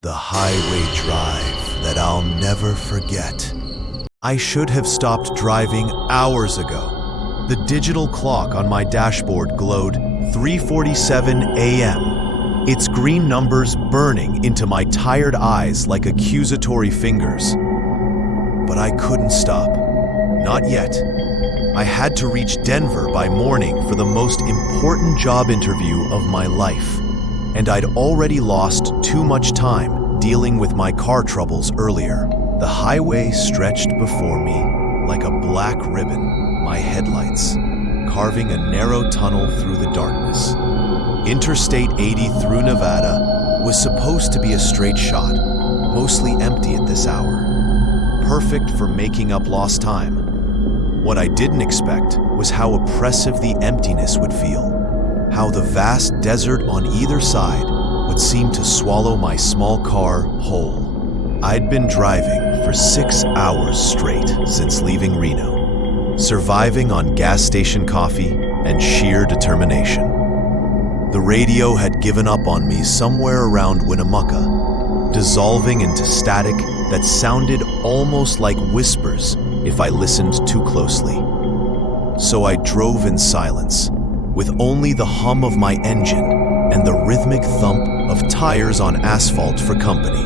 The highway drive that I'll never forget. I should have stopped driving hours ago. The digital clock on my dashboard glowed 3:47 a.m., its green numbers burning into my tired eyes like accusatory fingers. But I couldn't stop. Not yet. I had to reach Denver by morning for the most important job interview of my life. And I'd already lost too much time dealing with my car troubles earlier. The highway stretched before me like a black ribbon, my headlights carving a narrow tunnel through the darkness. Interstate 80 through Nevada was supposed to be a straight shot, mostly empty at this hour, perfect for making up lost time. What I didn't expect was how oppressive the emptiness would feel. How the vast desert on either side would seem to swallow my small car whole. I'd been driving for 6 hours straight since leaving Reno, surviving on gas station coffee and sheer determination. The radio had given up on me somewhere around Winnemucca, dissolving into static that sounded almost like whispers if I listened too closely. So I drove in silence, with only the hum of my engine and the rhythmic thump of tires on asphalt for company.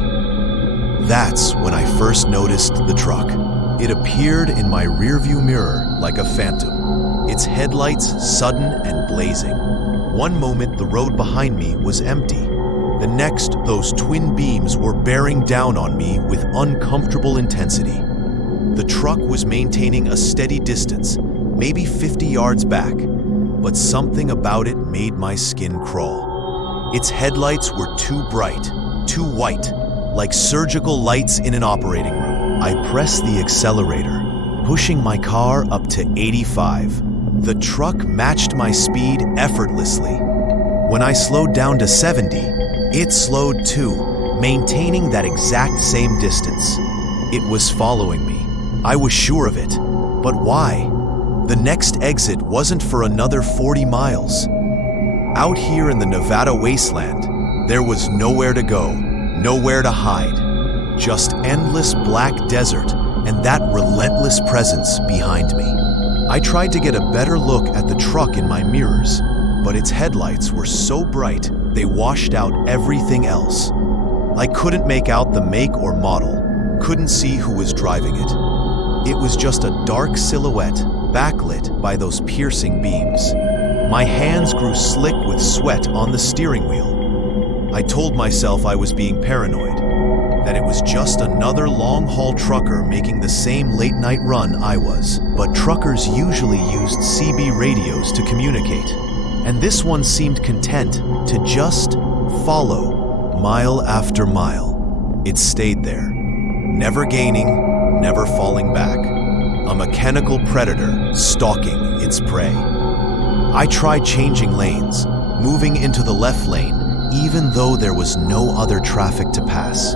That's when I first noticed the truck. It appeared in my rearview mirror like a phantom, its headlights sudden and blazing. One moment the road behind me was empty. The next, those twin beams were bearing down on me with uncomfortable intensity. The truck was maintaining a steady distance, maybe 50 yards back, but something about it made my skin crawl. Its headlights were too bright, too white, like surgical lights in an operating room. I pressed the accelerator, pushing my car up to 85. The truck matched my speed effortlessly. When I slowed down to 70, it slowed too, maintaining that exact same distance. It was following me. I was sure of it. But why? The next exit wasn't for another 40 miles. Out here in the Nevada wasteland, there was nowhere to go, nowhere to hide. Just endless black desert and that relentless presence behind me. I tried to get a better look at the truck in my mirrors, but its headlights were so bright they washed out everything else. I couldn't make out the make or model, couldn't see who was driving it. It was just a dark silhouette, backlit by those piercing beams. My hands grew slick with sweat on the steering wheel. I told myself I was being paranoid, that it was just another long-haul trucker making the same late-night run I was. But truckers usually used CB radios to communicate, and this one seemed content to just follow mile after mile. It stayed there, never gaining, never falling back. A mechanical predator stalking its prey. I tried changing lanes, moving into the left lane, even though there was no other traffic to pass.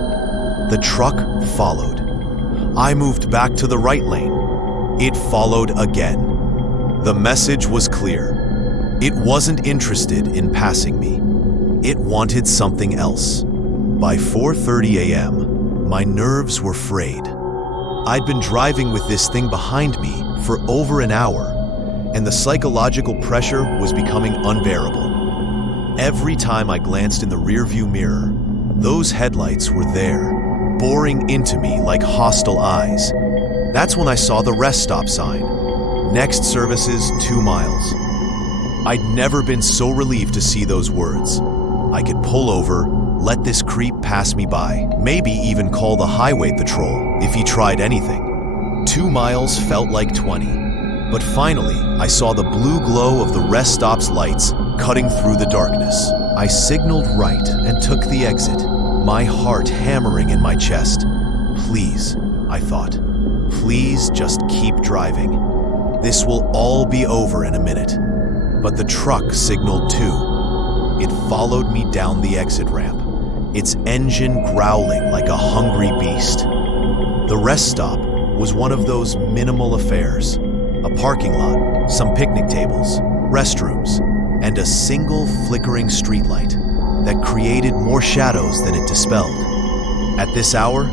The truck followed. I moved back to the right lane. It followed again. The message was clear. It wasn't interested in passing me. It wanted something else. By 4:30 a.m., my nerves were frayed. I'd been driving with this thing behind me for over an hour, and the psychological pressure was becoming unbearable. Every time I glanced in the rearview mirror, those headlights were there, boring into me like hostile eyes. That's when I saw the rest stop sign. Next services 2 miles. I'd never been so relieved to see those words. I could pull over, let this creep pass me by, maybe even call the highway patrol if he tried anything. 2 miles felt like 20, but finally I saw the blue glow of the rest stop's lights cutting through the darkness. I signaled right and took the exit, my heart hammering in my chest. Please, I thought, please just keep driving. This will all be over in a minute. But the truck signaled too. It followed me down the exit ramp, its engine growling like a hungry beast. The rest stop was one of those minimal affairs. A parking lot, some picnic tables, restrooms, and a single flickering streetlight that created more shadows than it dispelled. At this hour,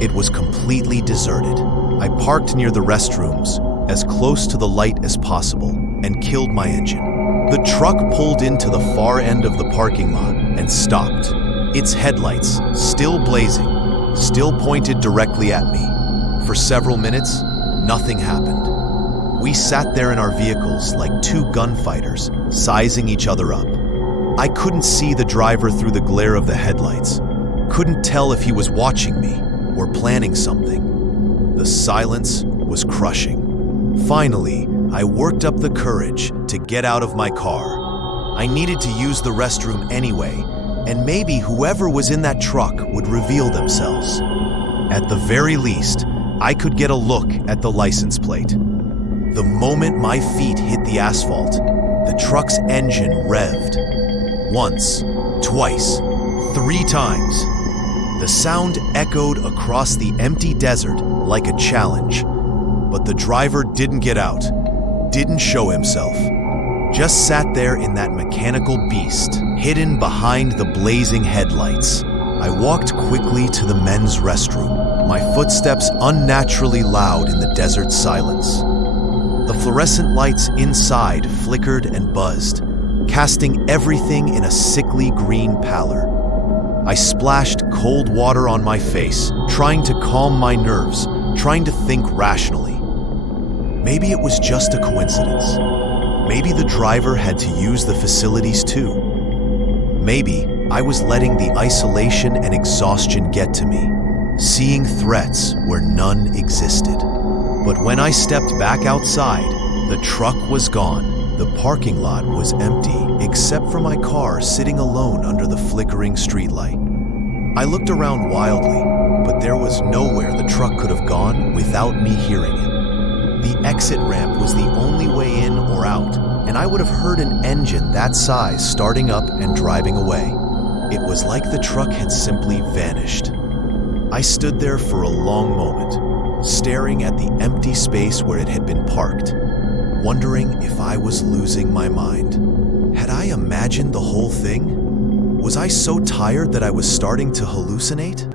it was completely deserted. I parked near the restrooms, as close to the light as possible, and killed my engine. The truck pulled into the far end of the parking lot and stopped. Its headlights, still blazing, still pointed directly at me. For several minutes, nothing happened. We sat there in our vehicles like two gunfighters, sizing each other up. I couldn't see the driver through the glare of the headlights. Couldn't tell if he was watching me or planning something. The silence was crushing. Finally, I worked up the courage to get out of my car. I needed to use the restroom anyway, and maybe whoever was in that truck would reveal themselves. At the very least, I could get a look at the license plate. The moment my feet hit the asphalt, the truck's engine revved. Once, twice, 3 times. The sound echoed across the empty desert like a challenge. But the driver didn't get out, didn't show himself. Just sat there in that mechanical beast, hidden behind the blazing headlights. I walked quickly to the men's restroom, my footsteps unnaturally loud in the desert silence. The fluorescent lights inside flickered and buzzed, casting everything in a sickly green pallor. I splashed cold water on my face, trying to calm my nerves, trying to think rationally. Maybe it was just a coincidence. Maybe the driver had to use the facilities too. Maybe I was letting the isolation and exhaustion get to me, seeing threats where none existed. But when I stepped back outside, the truck was gone. The parking lot was empty, except for my car sitting alone under the flickering streetlight. I looked around wildly, but there was nowhere the truck could have gone without me hearing it. The exit ramp was the only way in or out, and I would have heard an engine that size starting up and driving away. It was like the truck had simply vanished. I stood there for a long moment, staring at the empty space where it had been parked, wondering if I was losing my mind. Had I imagined the whole thing? Was I so tired that I was starting to hallucinate?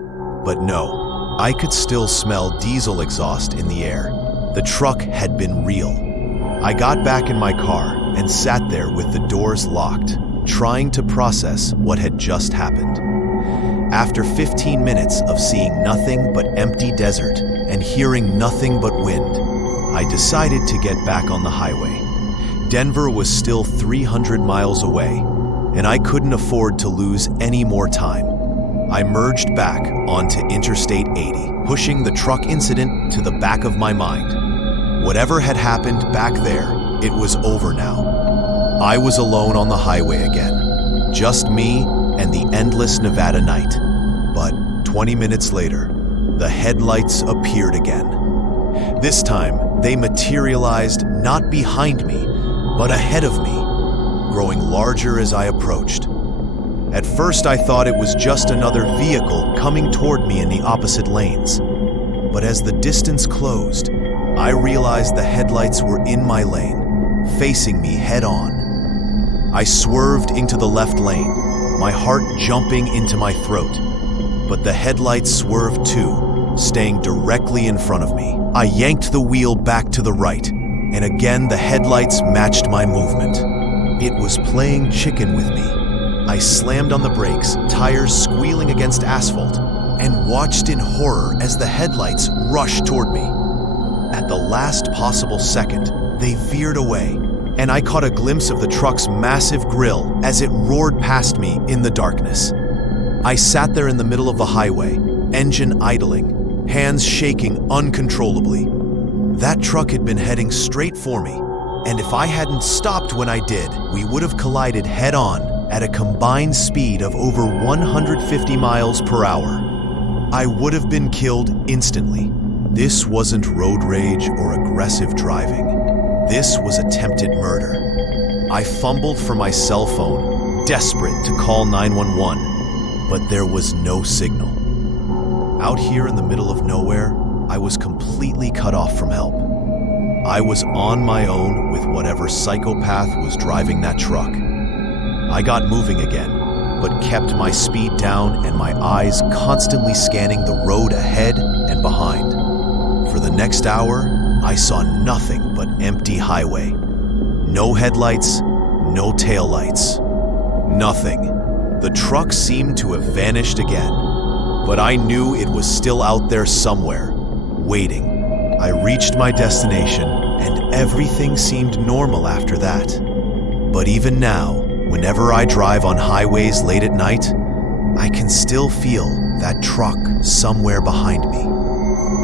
But no, I could still smell diesel exhaust in the air. The truck had been real. I got back in my car and sat there with the doors locked, trying to process what had just happened. After 15 minutes of seeing nothing but empty desert and hearing nothing but wind, I decided to get back on the highway. Denver was still 300 miles away, and I couldn't afford to lose any more time. I merged back onto Interstate 80, pushing the truck incident to the back of my mind. Whatever had happened back there, it was over now. I was alone on the highway again, just me and the endless Nevada night. But 20 minutes later, the headlights appeared again. This time, they materialized not behind me, but ahead of me, growing larger as I approached. At first, I thought it was just another vehicle coming toward me in the opposite lanes. But as the distance closed, I realized the headlights were in my lane, facing me head on. I swerved into the left lane, my heart jumping into my throat. But the headlights swerved too, staying directly in front of me. I yanked the wheel back to the right, and again the headlights matched my movement. It was playing chicken with me. I slammed on the brakes, tires squealing against asphalt, and watched in horror as the headlights rushed toward me. At the last possible second, they veered away, and I caught a glimpse of the truck's massive grille as it roared past me in the darkness. I sat there in the middle of the highway, engine idling, hands shaking uncontrollably. That truck had been heading straight for me, and if I hadn't stopped when I did, we would have collided head-on at a combined speed of over 150 miles per hour. I would have been killed instantly. This wasn't road rage or aggressive driving. This was attempted murder. I fumbled for my cell phone, desperate to call 911, but there was no signal. Out here in the middle of nowhere, I was completely cut off from help. I was on my own with whatever psychopath was driving that truck. I got moving again, but kept my speed down and my eyes constantly scanning the road ahead and behind. For the next hour, I saw nothing but empty highway. No headlights, no taillights. Nothing. The truck seemed to have vanished again. But I knew it was still out there somewhere, waiting. I reached my destination, and everything seemed normal after that. But even now, whenever I drive on highways late at night, I can still feel that truck somewhere behind me.